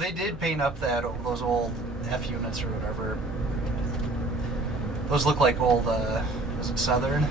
they did paint up those old F units or whatever. Those look like old, was it Southern?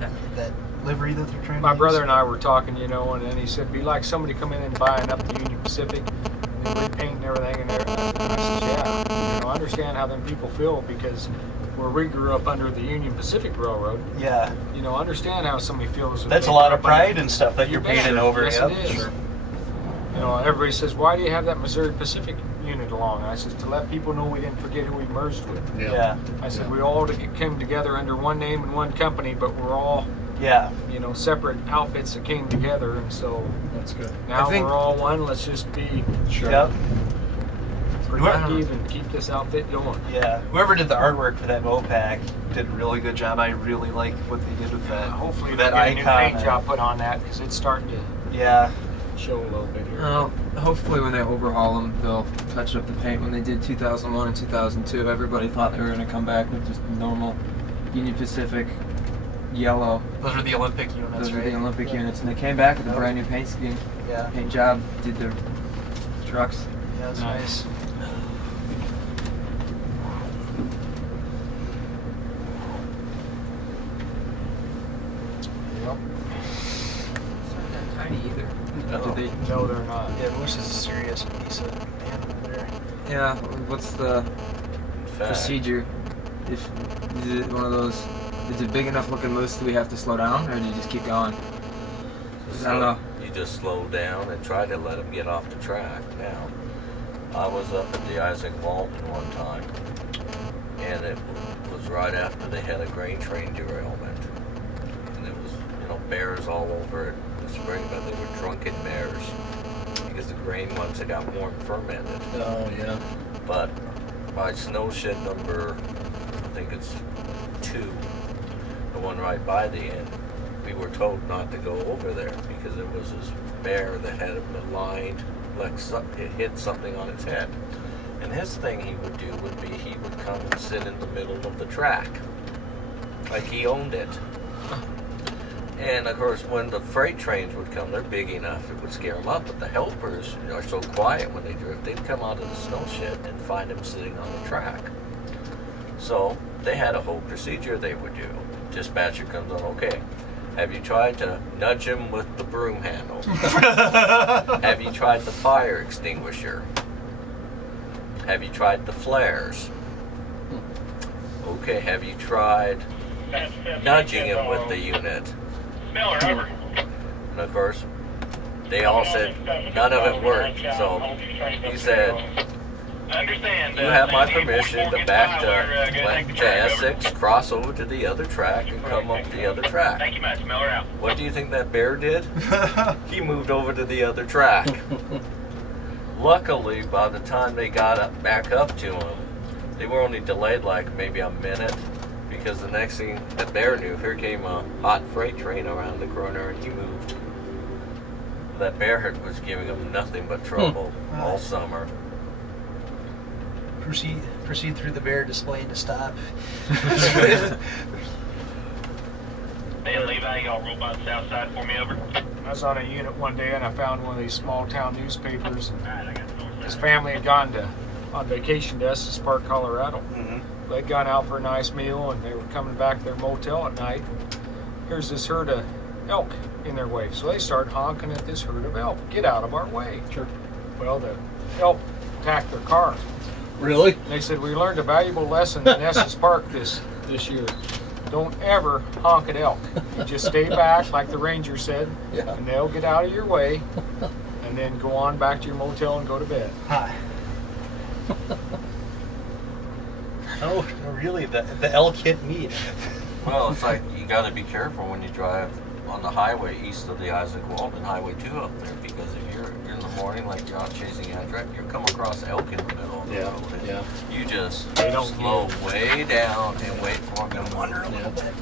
Yeah. That livery that they're trying to My use? brother and I were talking, you know, and then he said, be like somebody coming in and buying up the Union Pacific and repainting everything in there. And I said, yeah, you know, I understand how them people feel because where we grew up under the Union Pacific Railroad, Yeah. you know, understand how somebody feels. If That's they a lot grew of up pride under- and stuff that you're You bet. painting over. Yes, Yep. it is. Sure. You know, everybody says, why do you have that Missouri Pacific unit along? And I said, to let people know we didn't forget who we merged with. Yeah. I said, we all came together under one name and one company, but we're all, Yeah. you know, separate outfits that came together. And so That's good. now I think- we're all one. Let's just be Sure. Yep. productive and keep this outfit going. Yeah. Whoever did the artwork for that Mopac did a really good job. I really like what they did with that. Hopefully with they'll that get a new icon. paint job put on that because it's starting to Yeah. show a little bit here. Well, hopefully when they overhaul them, they'll touch up the paint. When they did 2001 and 2002, everybody thought they were going to come back with just normal Union Pacific yellow. Those were the Olympic units, Those were right? the Olympic units, and they came back with a brand new paint scheme, Yeah. paint job, did their trucks. Yeah, that's Nice. nice. Yep. It's not that tiny either. No. Did they, No, they're not. Yeah, Moose is a serious piece of animal there. yeah, what's the Fact. procedure? If is it one of those, is it big enough looking moose? Do we have to slow down, or do you just keep going? I don't know. You just slow down and try to let them get off the track. Now, I was up at the Isaac Walton one time, and it was right after they had a grain train derailment, and it was, you know, bears all over it in the spring, but they were drunken bears because the grain ones had got more fermented. Oh, yeah. But by snow shed number, I think it's 2, the one right by the end, we were told not to go over there because there was this bear that had a maligned, like it hit something on its head. And his thing he would do would be he would come and sit in the middle of the track, like he owned it. And of course, when the freight trains would come, they're big enough, it would scare them up. But the helpers are so quiet when they drift, they'd come out of the snow shed and find him sitting on the track. So they had a whole procedure they would do. Dispatcher comes on, okay, have you tried to nudge him with the broom handle? Have you tried the fire extinguisher? Have you tried the flares? Okay, have you tried nudging him with the unit? And of course, they all said none of it worked. So he said, you have my permission to back to Essex, cross over to the other track, and come up the other track. Thank you much. Miller out. What do you think that bear did? He moved over to the other track. Luckily, by the time they got back up to him, they were only delayed like maybe a minute, because the next thing the bear knew, here came a hot freight train around the corner, and he moved. That bear was giving him nothing but trouble all summer. Proceed through the bear display to stop. Hey, Levi, y'all roll by the south side for me, over. I was on a unit one day and I found one of these small town newspapers. And Alright, I got the north his side. family had gone on vacation to Estes Park, Colorado. Mm-hmm. They'd gone out for a nice meal and they were coming back to their motel at night. Here's this herd of elk in their way. So they start honking at this herd of elk. Get out of our way. Sure. Well, the elk attacked their car. Really? And they said, we learned a valuable lesson in Estes Park this year. Don't ever honk at elk. You just stay back, like the ranger said, Yeah. and they'll get out of your way, and then go on back to your motel and go to bed. Hi. Oh, really? The elk hit me. Well, it's like you got to be careful when you drive on the highway east of the Isaac Walton Highway 2 up there, because if you're in the morning, like you're out chasing Amtrak, you're coming across elk in the middle of the road. And Yeah. you just They don't slow way down and wait for them to wander a Yeah. little bit.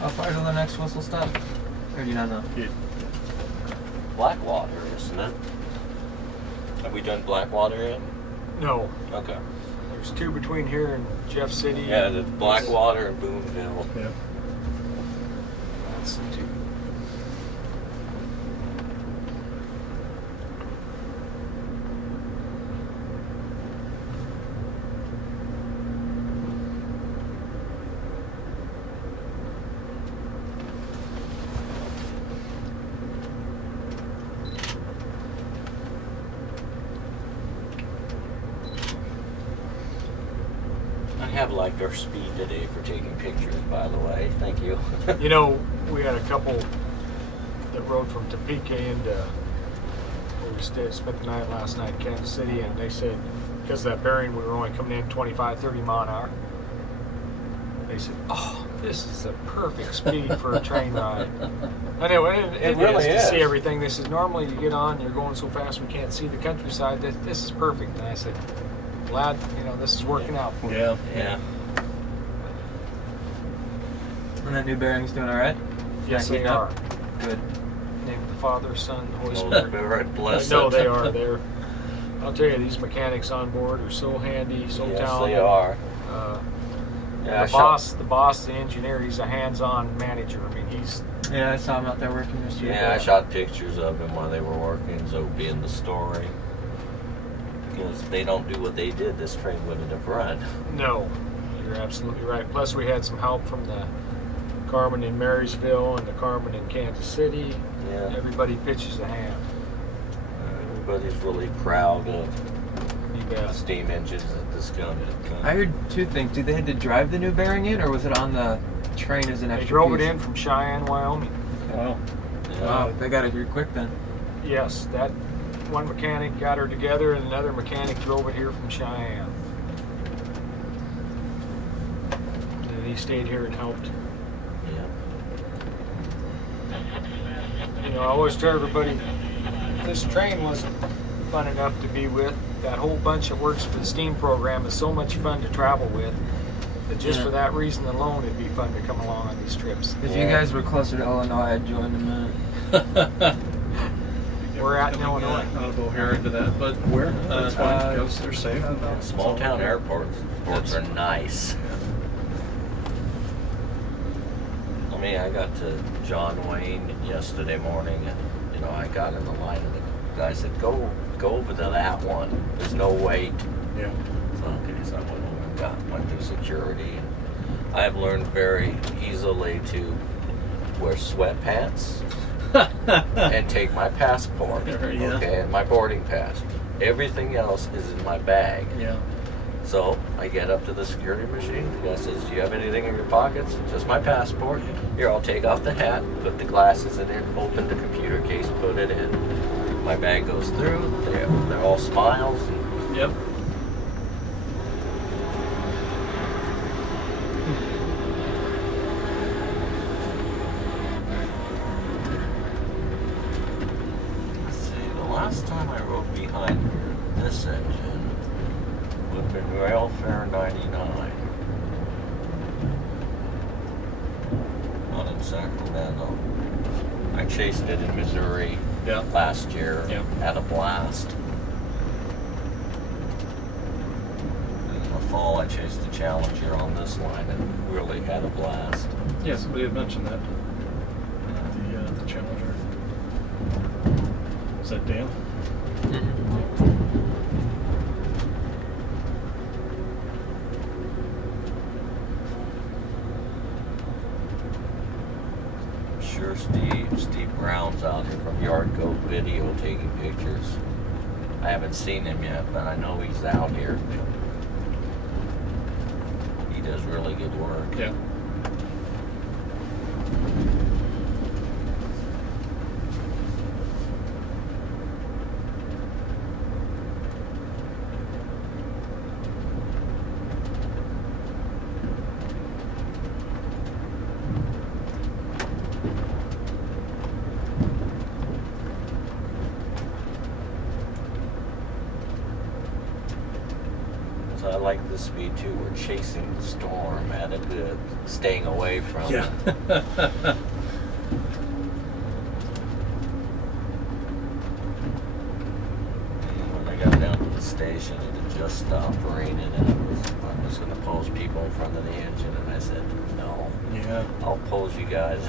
How far till the next whistle stop? Or do you not know? Blackwater, isn't it? Have we done Blackwater yet? No, Okay. there's 2 between here and Jeff City. Yeah, the Blackwater and Boonville. Yeah. That's liked our speed today for taking pictures, by the way. Thank you. You know, we had a couple that rode from Topeka into where we spent the night last night in Kansas City, and they said because of that bearing we were only coming in 25, 30 mile an hour. They said, "Oh, this is the perfect speed for a train ride." I know it really is to is. see everything. They said normally you get on, you're going so fast we can't see the countryside. This is perfect. And I said, glad this is working out for you. Yeah. And that new bearing's doing all right? Yes, Heating they up? are. Good. Name of the Father, Son, the Holy Oh, Spirit. Lord bless No, it. they are. I'll tell you, these mechanics on board are so handy, so Yes, talented. they are. Yeah, The boss, the engineer, he's a hands-on manager. I mean, he's Yeah, I saw him out there working yesterday. Yeah, I shot pictures of him while they were working, so being the story. Because if they don't do what they did, this train wouldn't have run. no, you're absolutely right. Plus, we had some help from the Carmen in Marysville and the Carmen in Kansas City. Yeah. Everybody pitches a hand. Everybody's really proud of You the bet. steam engines that this gun I heard two things. Did they had to drive the new bearing in, or was it on the train as an They extra drove it piece? in from Cheyenne, Wyoming. Wow. Yeah. Wow, they got it here quick then. Yes, that one mechanic got her together, and another mechanic drove it here from Cheyenne. And he stayed here and helped. Yeah. I always tell everybody, if this train wasn't fun enough to be with, that whole bunch that works for the steam program is so much fun to travel with, that just for that reason alone, it'd be fun to come along on these trips. If you guys were closer to Illinois, I'd join in a minute. We're out in Illinois. Not to go here into that, but where? That's fine. Go, they're safe. Small town airports are nice. I mean, I got to John Wayne yesterday morning, and I got in the line, and the guy said, "Go over to that one. There's no wait." Yeah. So okay, so I went over and went through security. I have learned very easily to wear sweatpants and take my passport, Yeah. okay, and my boarding pass. Everything else is in my bag. Yeah. So I get up to the security machine. The guy says, "Do you have anything in your pockets?" "Just my passport." "Here, I'll take off the hat, put the glasses in there, open the computer case, put it in." My bag goes through. They're all smiles. Yep. Let's see, the last time I rode behind this engine would have been Railfare 99. Out in Sacramento. I chased it in Missouri last year. Yeah. Had a blast. And in the fall, I chased the Challenger on this line and really had a blast. Yeah, somebody had mentioned that. The Challenger. Is that Dan? I'm sure Steve Brown's out here from Yard Goat Video taking pictures. I haven't seen him yet, but I know he's out here. He does really good work. Yeah. So I like this speed too. We're chasing the storm at a good, staying away from it. When I got down to the station, it had just stopped raining, and I was going to pose people in front of the engine, and I said, "No, Yeah. I'll pose you guys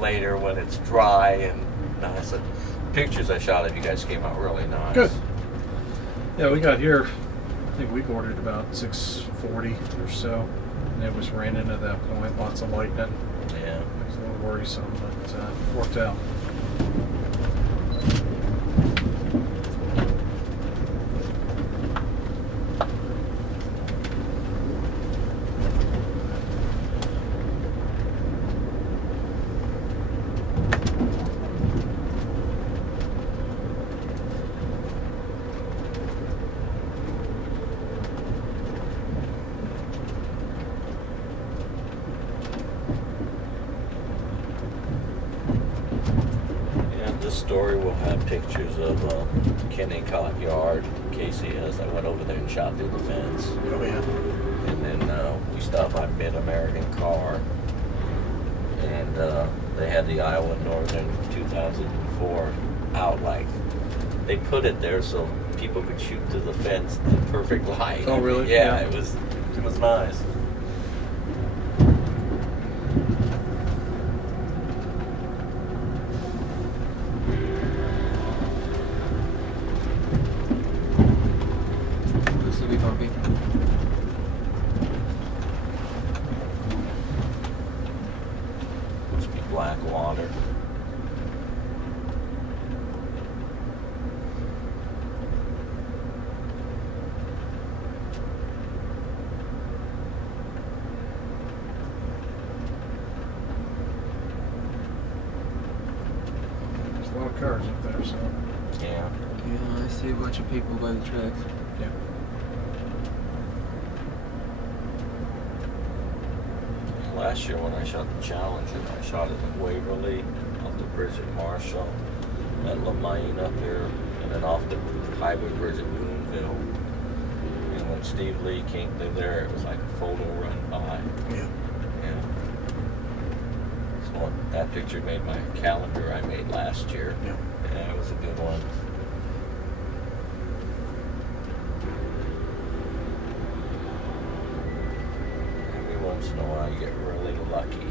later when it's dry." And I said, pictures I shot of you guys came out really nice. Good. Yeah, we got here. I think we ordered about 6:40 or so, and it was raining at that point. Lots of lightning. Yeah. It was a little worrisome, but it worked out. the story will have pictures of Kennecott Yard. Casey is. I went over there and shot through the fence. Oh yeah. And then we stopped by Mid-American Car. And they had the Iowa Northern 2004 out. Like, they put it there so people could shoot through the fence in perfect light. Oh, really? Yeah, Yeah. it was nice. This will be bumpy. Must be black water. There's a lot of cars up there, so Yeah. Yeah, I see a bunch of people by the tracks. yeah. Last year when I shot the Challenger, I shot it at Waverly, off the bridge at Marshall, at Lamine up here, and then off the highway bridge at Boonville. And when Steve Lee came through there, it was like a photo run by. Yeah. Yeah. So that picture made my calendar I made last year. Yeah. Yeah, it was a good one. Every once in a while you get really lucky.